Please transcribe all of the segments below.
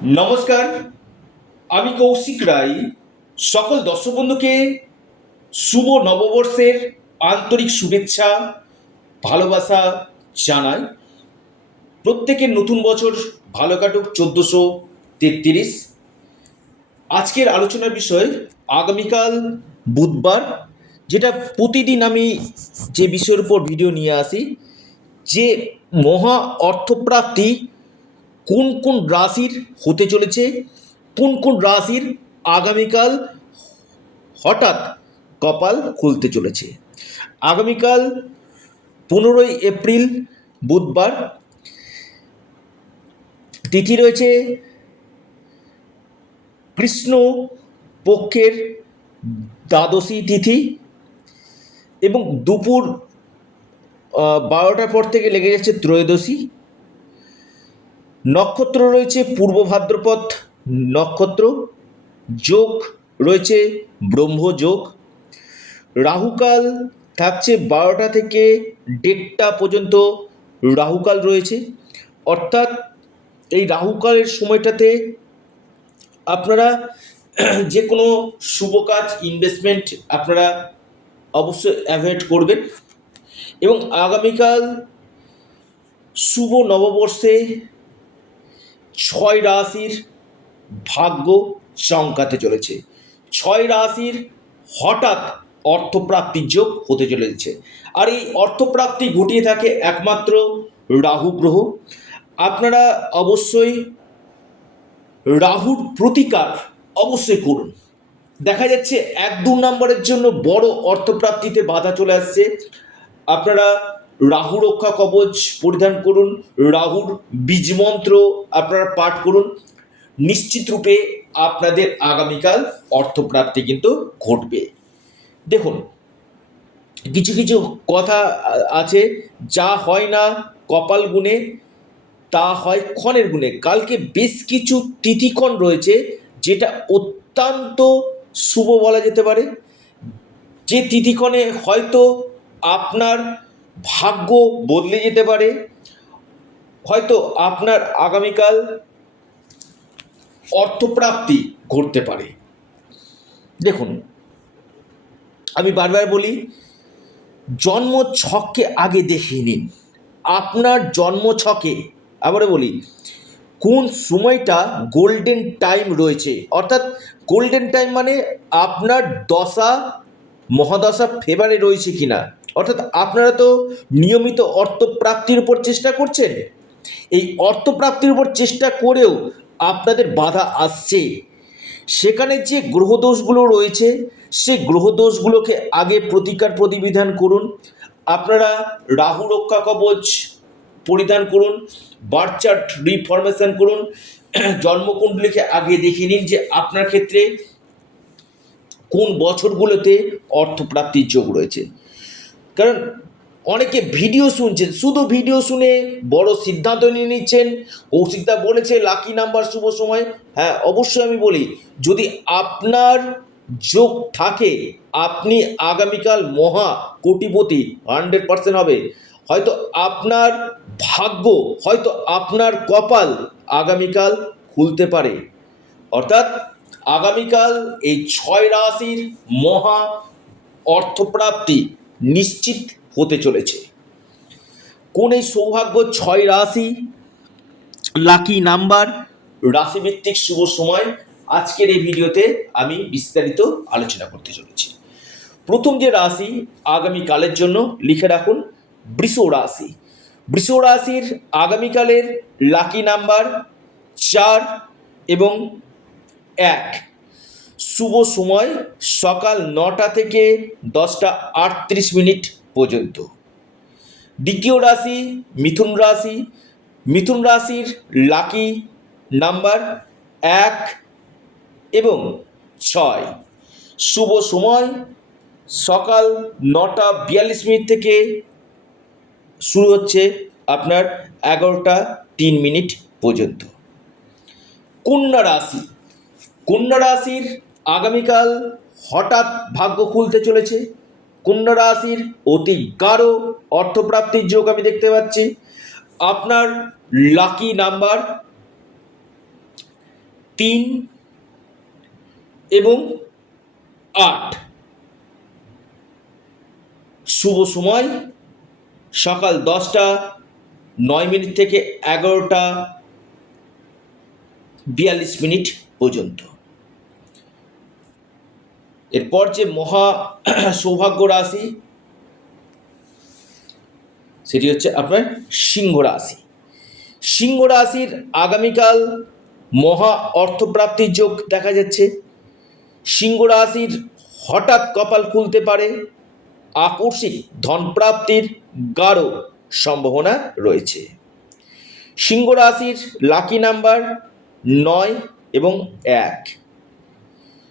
নমস্কার, আমি কৌশিক রায়। সকল দর্শক বন্ধুকে শুভ নববর্ষের আন্তরিক শুভেচ্ছা, ভালোবাসা জানাই। প্রত্যেকের নতুন বছর ভালো কাটুক। 1433। আজকের আলোচনার বিষয় আগামীকাল বুধবার, যেটা প্রতিদিন আমি যে বিষয়ের উপর ভিডিও নিয়ে আসি, যে মহা অর্থপ্রাপ্তি কোন কোন রাশির হতে চলেছে, কোন কোন রাশির আগামীকাল হঠাৎ কপাল খুলতে চলেছে। আগামীকাল 15ই এপ্রিল বুধবার, তিথি রয়েছে কৃষ্ণ পক্ষের দ্বাদশী তিথি এবং দুপুর 12টার পর থেকে লেগে যাচ্ছে ত্রয়োদশী। নক্ষত্র রয়েছে পূর্ব ভাদ্রপদ নক্ষত্র, যোগ রয়েছে ব্রহ্মযোগ। রাহুকাল থাকছে 12টা থেকে 1:30টা পর্যন্ত রাহুকাল রয়েছে। অর্থাৎ এই রাহুকালের সময়টাতে আপনারা যে কোনো শুভ কাজ, ইনভেস্টমেন্ট আপনারা অবশ্যই অ্যাভয়েড করবেন। এবং আগামীকাল শুভ নববর্ষে 6 রাশির ভাগ্য চমকাতে চলেছে। 6 রাশির হঠাৎ অর্থপ্রাপ্তির যোগ হতে চলেছে। আর এই অর্থপ্রাপ্তি ঘটিয়ে থাকে একমাত্র রাহু গ্রহ। আপনারা অবশ্যই রাহুর প্রতিকার অবশ্যই করুন। দেখা যাচ্ছে 1-2 নম্বরের জন্য বড় অর্থপ্রাপ্তিতে বাধা চলে আসছে। আপনারা রাহু রক্ষা কবচ পরিধান করুন, রাহুর বীজমন্ত্র আপনারা পাঠ করুন। নিশ্চিত রূপে আপনাদের আগামীকাল অর্থপ্রাপ্তি কিন্তু ঘটবে। দেখুন, কিছু কিছু কথা আছে, যা হয় না কপাল গুণে তা হয় ক্ষণের গুণে। কালকে বেশ কিছু তিথিক্ষণ রয়েছে যেটা অত্যন্ত শুভ বলা যেতে পারে। যে তিথিক্ষণে হয়তো আপনার ভাগ্য বদলে যেতে পারে, হয়তো আপনার আগামীকাল অর্থপ্রাপ্তি ঘটতে পারে। দেখুন, আমি বারবার বলি, জন্ম ছককে আগে দেখিয়ে নিন। আপনার জন্ম ছকে, আবারও বলি, কোন সময়টা গোল্ডেন টাইম রয়েছে। অর্থাৎ গোল্ডেন টাইম মানে আপনার দশা মহাদশা ফেভারে রয়েছে কিনা। অর্থাৎ আপনারা তো নিয়মিত অর্থপ্রাপ্তির উপর চেষ্টা করছেন। এই অর্থপ্রাপ্তির উপর চেষ্টা করেও আপনাদের বাধা আসছে। সেখানে যে গ্রহদোষগুলো রয়েছে, সেই গ্রহদোষগুলোকে আগে প্রতিকার প্রতিবিধান করুন। আপনারা রাহু রক্ষা কবচ পরিধান করুন, বার্থ চার্ট রিফরমেশন করুন, জন্মকুণ্ডলীকে আগে দেখে নিন যে আপনার ক্ষেত্রে কোন বছরগুলোতে অর্থপ্রাপ্তির যোগ রয়েছে। কারণ অনেকে ভিডিও শুনছেন, শুধু ভিডিও শুনে বড় সিদ্ধান্ত নিয়ে নিচ্ছেন। কৌশিকদা বলেছে লাকি নাম্বার শুভ সময়। হ্যাঁ, অবশ্যই আমি বলি, যদি আপনার যোগ থাকে, আপনি আগামীকাল মহা কোটিপতি 100% হবে। হয়তো আপনার ভাগ্য, হয়তো আপনার কপাল আগামীকাল খুলতে পারে। অর্থাৎ আগামীকাল এই 6 রাশির মহা অর্থপ্রাপ্তি নিশ্চিত হতে চলেছে। কোন এই সৌভাগ্য 6 রাশি, লাকি নাম্বার, রাশিভিত্তিক শুভ সময়, আজকের এই ভিডিওতে আমি বিস্তারিত আলোচনা করতে চলেছি। প্রথম যে রাশি আগামীকালের জন্য লিখে রাখুন, বৃষ রাশি। বৃষ রাশির আগামীকালের লাকি নাম্বার 4 এবং 1। শুভ সময় সকাল 9টা থেকে 10টা 38 মিনিট পর্যন্ত। দ্বিতীয় রাশি মিথুন রাশি। মিথুন রাশির লাকি নাম্বার 1 এবং 6। শুভ সময় সকাল 9টা 42 মিনিট থেকে শুরু হচ্ছে আপনার 11টা 3 মিনিট পর্যন্ত। কন্যা রাশি। কন্যা রাশির আগামীকাল হঠাৎ ভাগ্য খুলতে চলেছে। কন্যা রাশির অতি গাঢ় অর্থপ্রাপ্তির যোগ আমি দেখতে পাচ্ছি। আপনার লাকি নাম্বার 3 এবং 8। শুভ সময় সকাল 10:09 থেকে 11:42 পর্যন্ত। এরপর যে মহা সৌভাগ্য রাশি সেটি হচ্ছে আপনার সিংহ রাশি। সিংহ রাশির আগামীকাল মহা অর্থপ্রাপ্তির যোগ দেখা যাচ্ছে। সিংহ রাশির হঠাৎ কপাল খুলতে পারে, আকস্মিক ধনপ্রাপ্তির গাঢ় সম্ভাবনা রয়েছে। সিংহ রাশির লাকি নাম্বার 9 এবং 1।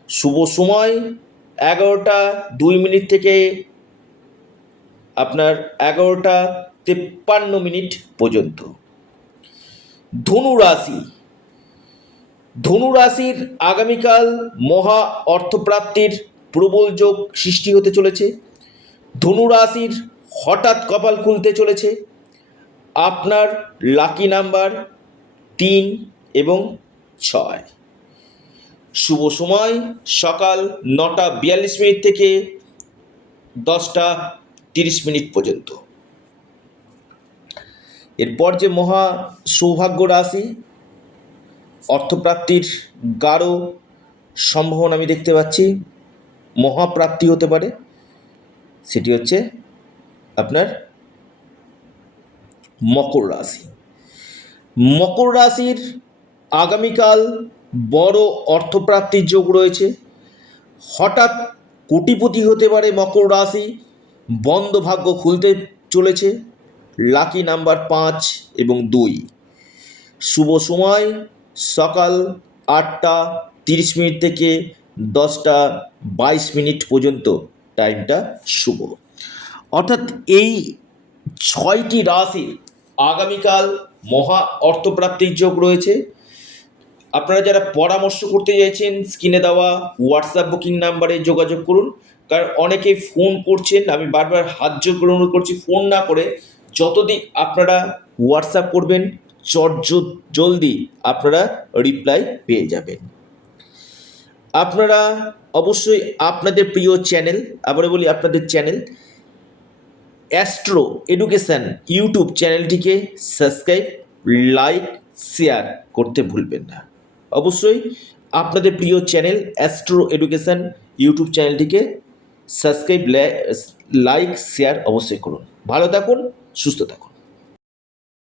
শুভ সময় 11:02 থেকে আপনার 11:53 পর্যন্ত। ধনু রাশি। ধনু রাশির আগামীকাল মহা অর্থপ্রাপ্তির প্রবল যোগ সৃষ্টি হতে চলেছে। ধনু রাশির হঠাৎ কপাল খুলতে চলেছে। আপনার লাকি নাম্বার 3 এবং 6। শুভ সময় সকাল 9:42 থেকে 10:30 পর্যন্ত। এরপর যে মহা সৌভাগ্য রাশি, অর্থপ্রাপ্তির গাঢ় সম্ভাবনা আমি দেখতে পাচ্ছি, মহাপ্রাপ্তি হতে পারে, সেটি হচ্ছে আপনার মকর রাশি। মকর রাশির আগামীকাল বড় অর্থপ্রাপ্তির যোগ রয়েছে। হঠাৎ কোটিপতি হতে পারে মকর রাশি, বন্ধ ভাগ্য খুলতে চলেছে। লাকি নাম্বার 5 এবং 2। শুভ সময় সকাল 8:30 থেকে 10:22 পর্যন্ত, টাইমটা শুভ। অর্থাৎ এই 6টি রাশির আগামীকাল মহা অর্থপ্রাপ্তির যোগ রয়েছে। আপনারা যারা পরামর্শ করতে চাইছেন স্ক্রিনে দেওয়া হোয়াটসঅ্যাপ বুকিং নাম্বারে যোগাযোগ করুন। কারণ অনেকে ফোন করছেন, আমি বারবার হাত জোর করে অনুরোধ করছি ফোন না করে যতদিন আপনারা হোয়াটসঅ্যাপ করবেন জলদি আপনারা রিপ্লাই পেয়ে যাবেন। আপনারা অবশ্যই আপনাদের প্রিয় চ্যানেল, আবার বলি আপনাদের চ্যানেল অ্যাস্ট্রো এডুকেশন ইউটিউব চ্যানেলটিকে সাবস্ক্রাইব, লাইক, শেয়ার করতে ভুলবেন না। অবশ্যই আপনাদের প্রিয় চ্যানেল অ্যাস্ট্রো এডুকেশন ইউটিউব চ্যানেলটিকে সাবস্ক্রাইব, লাইক, শেয়ার অবশ্যই করুন। ভালো থাকুন, সুস্থ থাকুন।